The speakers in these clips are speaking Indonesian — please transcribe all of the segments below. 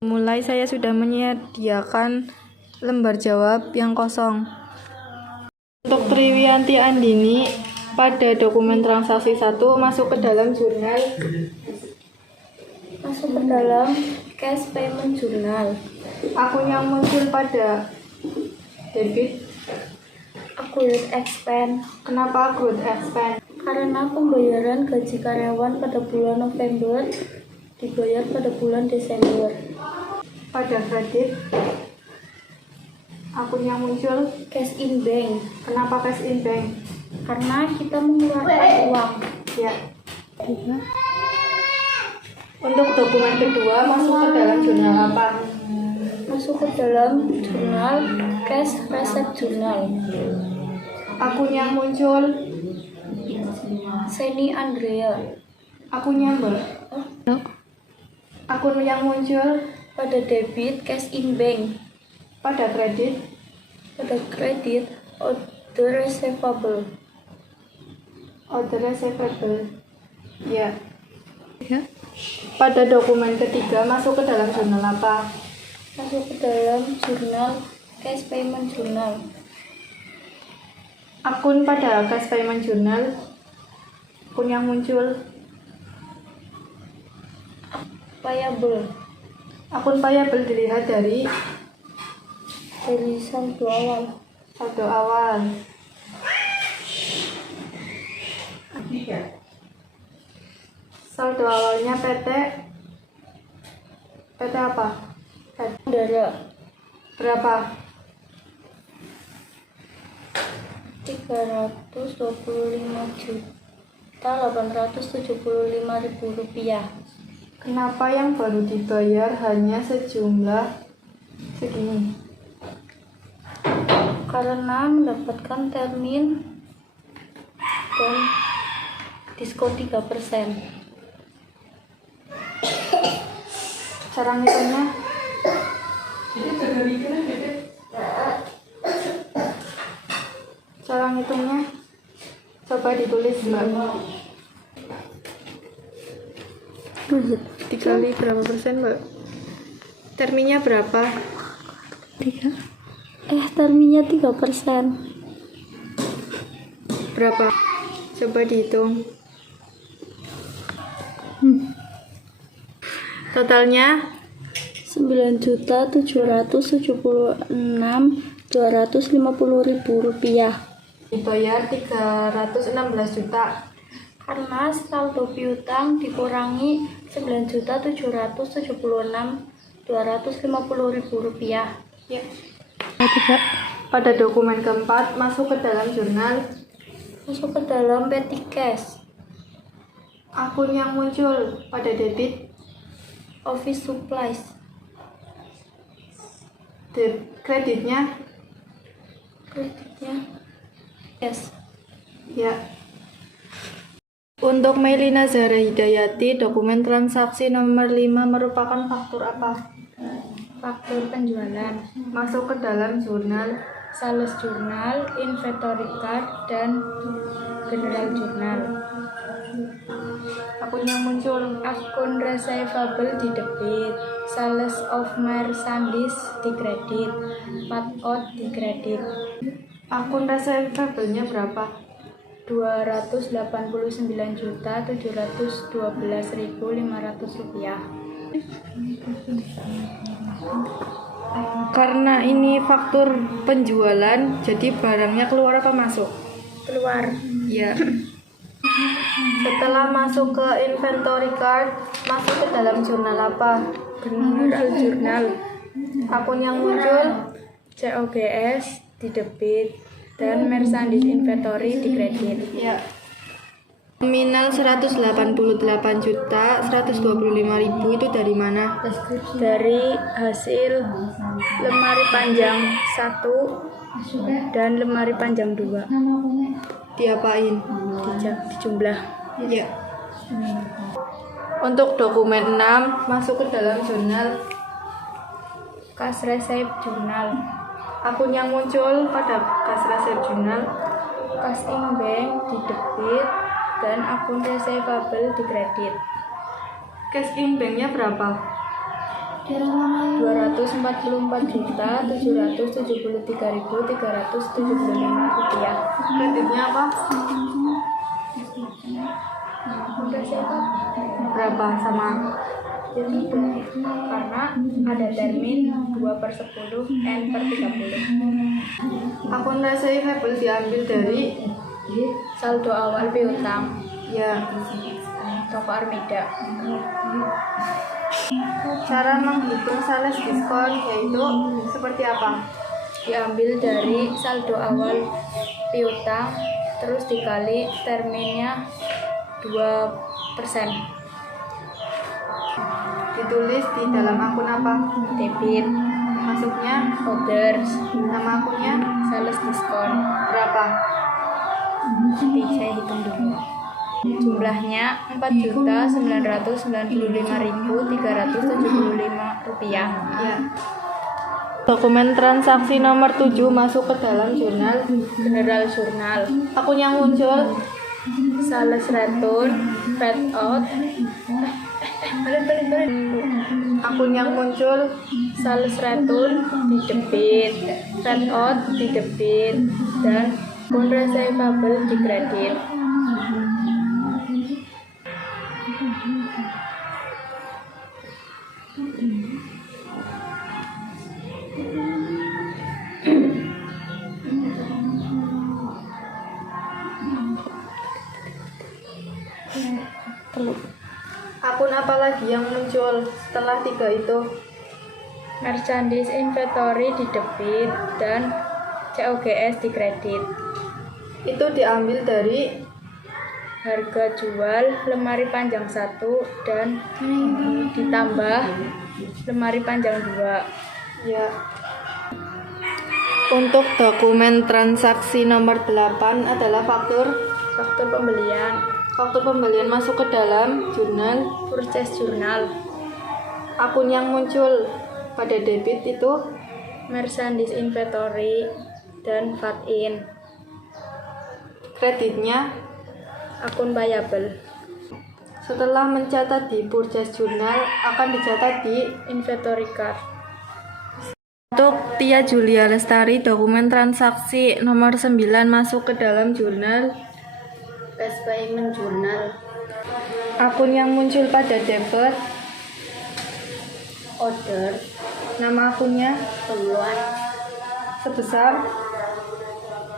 Mulai saya sudah menyediakan lembar jawab yang kosong. Untuk Triwianti Andini, pada dokumen transaksi 1 masuk ke dalam jurnal. Masuk ke dalam cash payment journal. Akun yang muncul pada debit. Accrued expense. Kenapa accrued expense? Karena pembayaran gaji karyawan pada bulan November dibayar pada bulan Desember. Pada kredit, akun yang muncul Cash in bank. kenapa cash in bank? Karena kita mengeluarkan uang. Ya. Untuk dokumen kedua masuk ke dalam jurnal apa? Masuk ke dalam jurnal cash receipt journal. Akun yang muncul Seni Andrea. akunnya Mbak. Akun yang muncul Pada debit cash in bank. pada kredit. Pada kredit order receivable. Order receivable. Ya. Pada dokumen ketiga masuk ke dalam jurnal apa? Masuk ke dalam jurnal cash payment journal. Akun pada cash payment journal. Akun yang muncul Payable. akun payable dilihat dari Saldo awal. saldo awal. Saldo awalnya PT apa? Saudara Berapa? 325.875.000 rupiah. Kenapa yang baru dibayar hanya sejumlah segini? Karena mendapatkan termin dan diskon 3%. Cara ngitungnya? Cara ngitungnya? Coba ditulis Mbak. Dikali berapa persen Mbak? Terminnya berapa? Terminnya 3%. Berapa? Coba dihitung. Totalnya 9.776.250.000 rupiah. dibayar 316 juta. Karena saldo piutang dikurangi 9.776.250.000 rupiah. Ya. Pada dokumen keempat masuk ke dalam jurnal. Masuk ke dalam petty cash. Akun yang muncul pada debit. Office supplies. Kreditnya Yes. ya. Untuk Melina Zahra Hidayati, dokumen transaksi nomor 5 merupakan faktur apa? Faktur penjualan. Masuk ke dalam jurnal. Sales journal, inventory card, dan general journal. Akun yang muncul Akun receivable di debit, sales of merchandise di kredit, part out di kredit. akun receivable-nya berapa? 289.712.500 rupiah. Karena ini faktur penjualan, jadi barangnya keluar apa masuk? Keluar. Ya. Setelah masuk ke inventory card, masuk ke dalam jurnal apa? General journal. Akun yang muncul COGS di debit dan merchandise inventory di kredit. ya. Nominal 188.125.000 itu dari mana? Dari hasil lemari panjang 1 dan lemari panjang 2 Diapain? dijumlah. Ya. Untuk dokumen 6 masuk ke dalam jurnal. Cash receipt journal. Akun yang muncul pada cash receipt journal. Cash in bank di debit dan akun receivable di kredit. Cash in banknya berapa? Rp244.773.375. Kreditnya apa? Udah siapa? Berapa sama? Jadi karena ada termin 2/10 N/30. Akun receivable diambil dari Saldo awal piutang ya. toko Armida. Cara menghitung sales diskon yaitu seperti apa? Diambil dari saldo awal piutang terus dikali terminnya 2%. Ditulis di dalam akun apa? Debit. Masuknya Orders. nama akunnya Sales diskon. berapa? Nanti saya hitung dulu. Jumlahnya Rp4.995.375. Ya. Dokumen transaksi nomor 7 masuk ke dalam jurnal. General Journal. Akun yang muncul Sales return. Paid out. Balik. akun yang muncul Sales return di debit, paid out di debit, dan akun receivable di kredit. akun apa lagi yang muncul setelah 3 itu? Merchandise inventory di debit dan COGS di kredit. Itu diambil dari Harga jual lemari panjang 1 dan ditambah lemari panjang 2. ya. Untuk dokumen transaksi nomor 8 adalah faktur. Faktur pembelian. Faktur pembelian masuk ke dalam jurnal. Purchase journal. Akun yang muncul pada debit itu Merchandise inventory dan VAT in. kreditnya. Akun payable. Setelah mencatat di purchase journal akan dicatat di Inventory card. Untuk Tia Julia Lestari, dokumen transaksi nomor 9 masuk ke dalam jurnal. Cash payment journal. Akun yang muncul pada debit, Order. nama akunnya Pengeluaran sebesar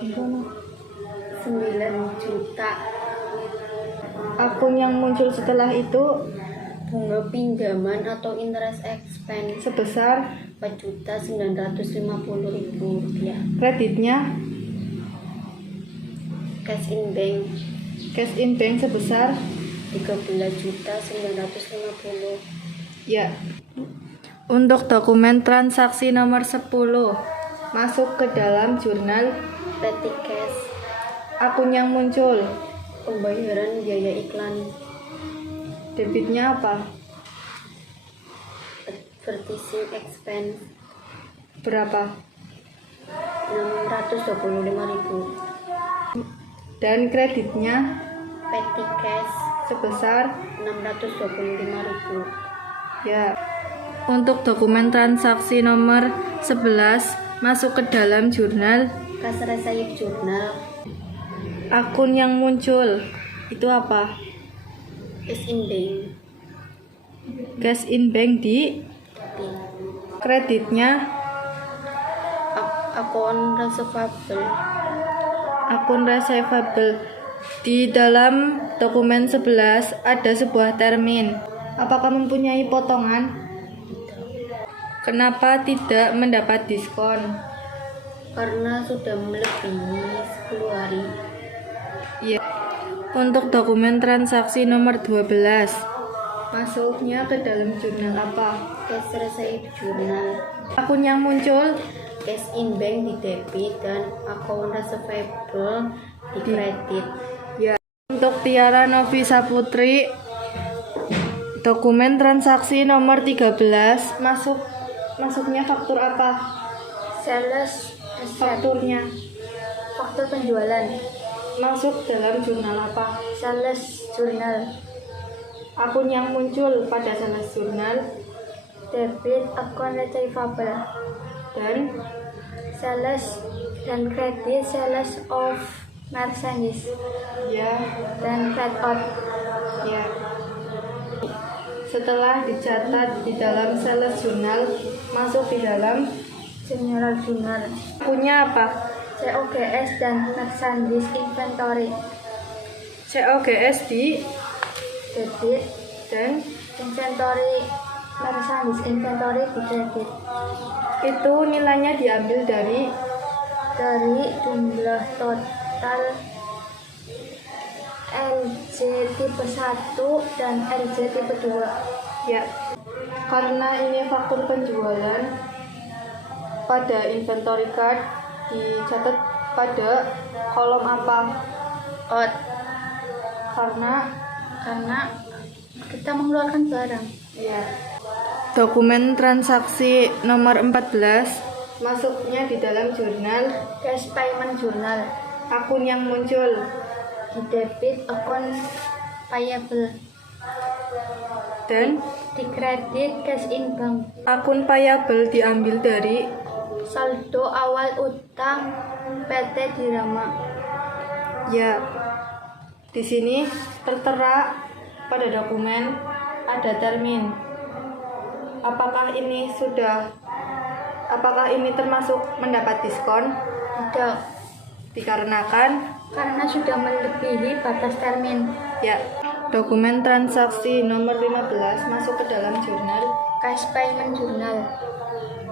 9 juta. akun yang muncul setelah itu Bunga pinjaman atau interest expense sebesar Rp4.950.000. kreditnya. Cash in bank Cash in bank sebesar Rp13.950. ya. Untuk dokumen transaksi nomor 10 masuk ke dalam jurnal. Petty cash. Akun yang muncul Pembayaran biaya iklan. debitnya apa? Advertising expense Berapa? Rp625.000. Dan kreditnya Petty cash sebesar Rp625.000. ya. Untuk dokumen transaksi nomor 11 masuk ke dalam jurnal. Cash receipt journal. Akun yang muncul itu apa? Cash in bank. Cash in bank di kreditnya. Akun receivable. Akun receivable. Di dalam dokumen 11 ada sebuah termin. Apakah mempunyai potongan? Kenapa tidak mendapat diskon? Karena sudah melebihi 10 hari. Iya. Untuk dokumen transaksi nomor 12 masuknya ke dalam jurnal apa? Cash receipt journal. Akun yang muncul Cash in bank di debit dan akun receivable di kredit. ya. Untuk Tiara Novisa Putri, dokumen transaksi nomor 13 masuknya faktur apa? Sales receipt. Fakturnya Faktur penjualan. masuk dalam jurnal apa? Sales journal. Akun yang muncul pada sales jurnal debit akun receivable, dan sales dan kredit sales of merchandise, ya dan payout. ya. Setelah dicatat di dalam sales journal, masuk di dalam General journal, punya apa? COGS dan merchandise inventory, COGS di debit, dan inventory merchandise inventory di debit. itu nilainya diambil dari Jumlah total LJ tipe 1 dan LJ tipe 2. ya. Karena ini faktur penjualan, pada inventory card dicatat pada kolom apa? Out, Karena karena kita mengeluarkan barang. ya. Dokumen transaksi nomor 14 masuknya di dalam jurnal Cash payment journal, akun yang muncul di debit akun payable, dan di kredit cash in bank. akun payable diambil dari Saldo awal utang PT Dirama. ya. Di sini tertera pada dokumen ada termin. Apakah ini termasuk mendapat diskon? Tidak, Dikarenakan karena sudah melebihi batas termin. ya. Dokumen transaksi nomor 15 masuk ke dalam jurnal Cash payment journal,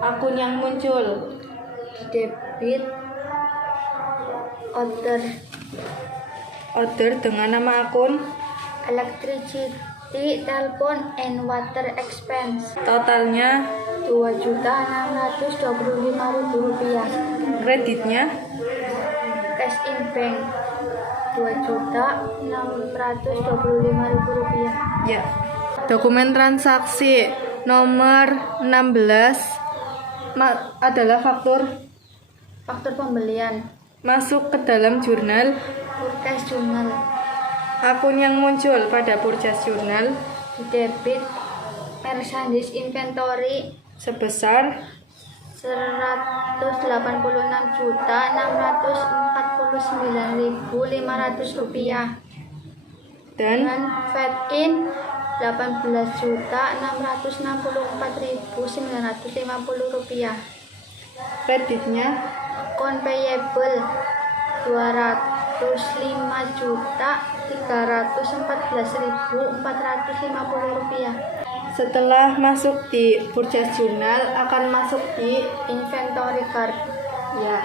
akun yang muncul di debit order dengan nama akun, electricity, telepon, and water expense totalnya, Rp2.625.000. kreditnya, Cash in bank Rp2.625.000. ya. Dokumen transaksi nomor 16 adalah faktur pembelian, masuk ke dalam jurnal purchase journal, akun yang muncul pada purchase journal di debit merchandise inventory sebesar Rp186.499.500 dan dan VAT in Rp18.664.950. kreditnya, Akun payable Rp205.314.450. setelah masuk di purchase journal akan masuk di Inventory card. ya.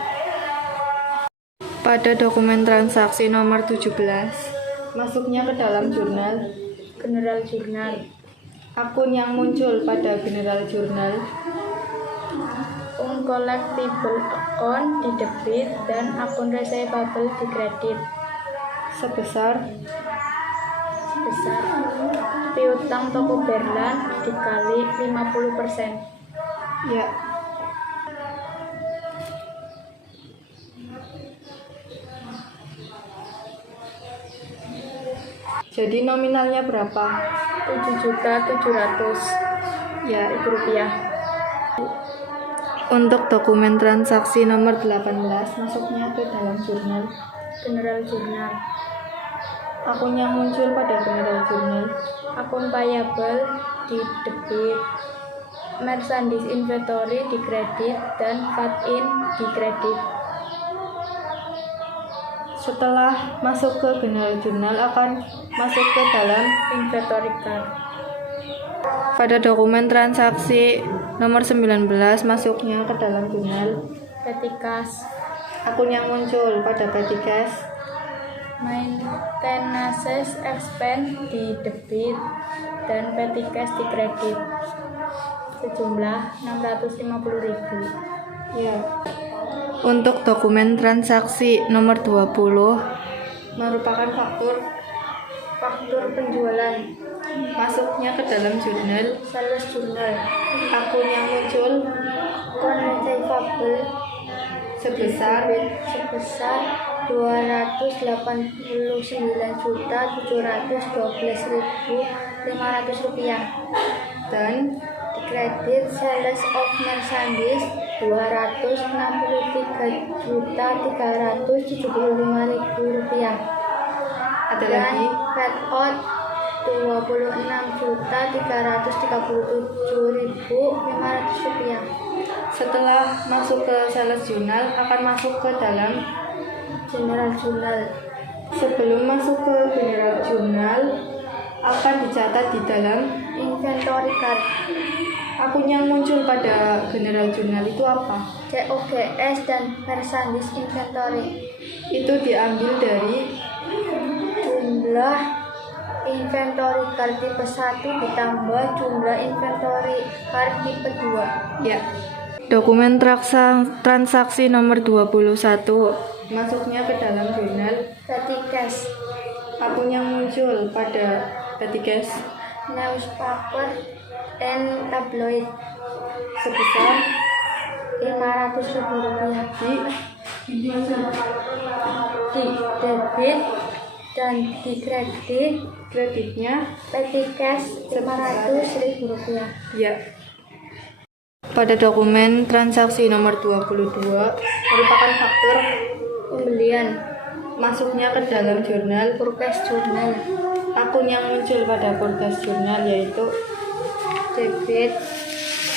Pada dokumen transaksi nomor 17 masuknya ke dalam jurnal General journal, akun yang muncul pada general journal uncollectible account di debit dan akun receivable di kredit sebesar piutang toko Berlan dikali 50%. ya. Jadi nominalnya berapa? Rp7.700.000. Ya, untuk dokumen transaksi nomor 18 masuknya ke dalam jurnal General journal, akun yang muncul pada general journal akun payable di debit, merchandise inventory di kredit, dan VAT in di kredit. setelah masuk ke general journal akan masuk ke dalam Inventory card. pada dokumen transaksi nomor 19 masuknya ke dalam jurnal Petty cash, akun yang muncul pada petty cash maintenance expense di debit dan petty cash di kredit sejumlah Rp650.000. ya. Untuk dokumen transaksi nomor 20 merupakan faktur penjualan, masuknya ke dalam jurnal sales journal, akun yang muncul akun receivable sebesar Rp289.712.500 dan di kredit sales of merchandise 263.375.000 rupiah. Ada Dan lagi? paid out 26.337.500 rupiah. Setelah masuk ke sales jurnal akan masuk ke dalam General journal. sebelum masuk ke general jurnal akan dicatat di dalam Inventory card. akun yang muncul pada general jurnal itu apa? COGS dan merchandise inventory. Itu diambil dari Jumlah inventory card tipe 1 ditambah jumlah inventory card tipe 2. ya dokumen transaksi nomor 21 masuknya ke dalam jurnal Petty cash. akun yang muncul pada petty cash Newspaper and tabloid sebesar 500.000 rupiah. di Di debit dan di kredit kreditnya petty cash 500.000 rupiah. ya. Pada dokumen transaksi nomor 22 merupakan faktur Pembelian masuknya ke dalam jurnal purchase journal. akun yang muncul pada purchase jurnal yaitu Debit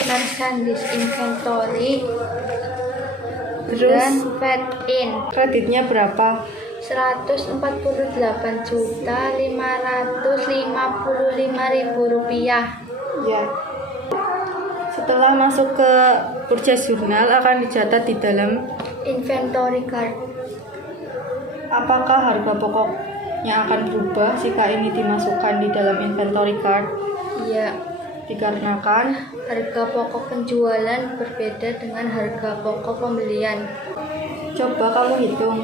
merchandise inventory dan terus paid in kreditnya berapa? 148.555.000 rupiah. Ya. Setelah masuk ke purchase jurnal akan dicatat di dalam Inventory card. apakah harga pokoknya akan berubah jika ini dimasukkan di dalam inventory card Iya, dikarenakan harga pokok penjualan berbeda dengan harga pokok pembelian. coba kamu hitung.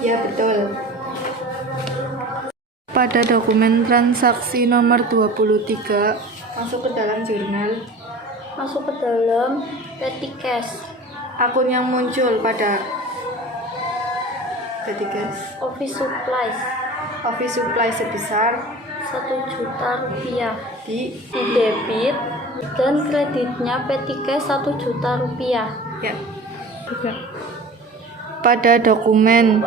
Ya betul. Pada dokumen transaksi nomor 23 masuk ke dalam jurnal Masuk ke dalam petty cash. akun yang muncul pada petty cash Office supplies office supply sebesar 1 juta rupiah. di Di debit dan kreditnya petty cash 1 juta rupiah. ya. Pada dokumen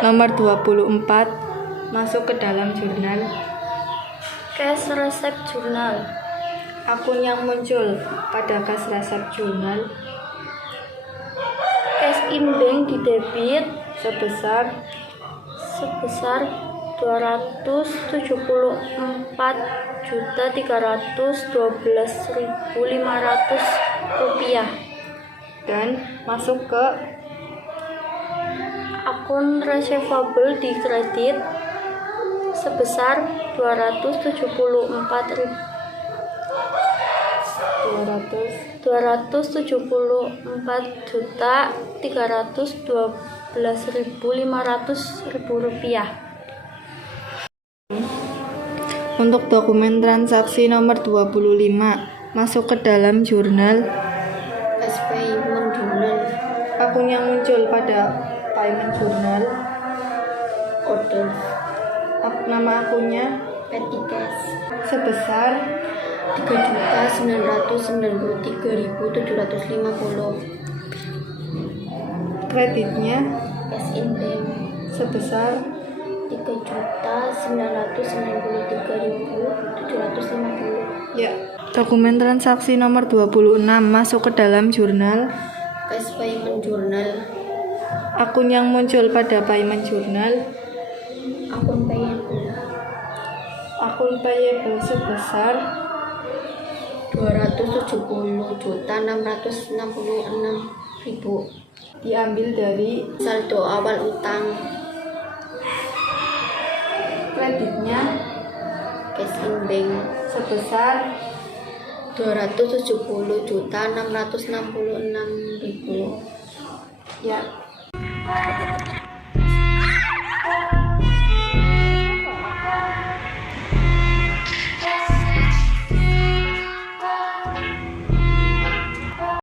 nomor 24 masuk ke dalam jurnal Cash receipt journal. akun yang muncul pada cash receipt jurnal Cash in bank di debit sebesar 274.312.500 rupiah. dan masuk ke Akun receivable di kredit sebesar 274.312.500 rupiah. Untuk dokumen transaksi nomor 25 masuk ke dalam jurnal Payment journal. akun yang muncul pada payment journal Order nama akunnya petty cash sebesar 3.093.750. kreditnya Cash in bank sebesar 3.993.750. ya. Dokumen transaksi nomor 26 masuk ke dalam jurnal Cash payment journal. akun yang muncul pada payment journal Akun payable sebesar 270.666.000. diambil dari Saldo awal utang. kreditnya Cash in bank sebesar 270.666.000. ya.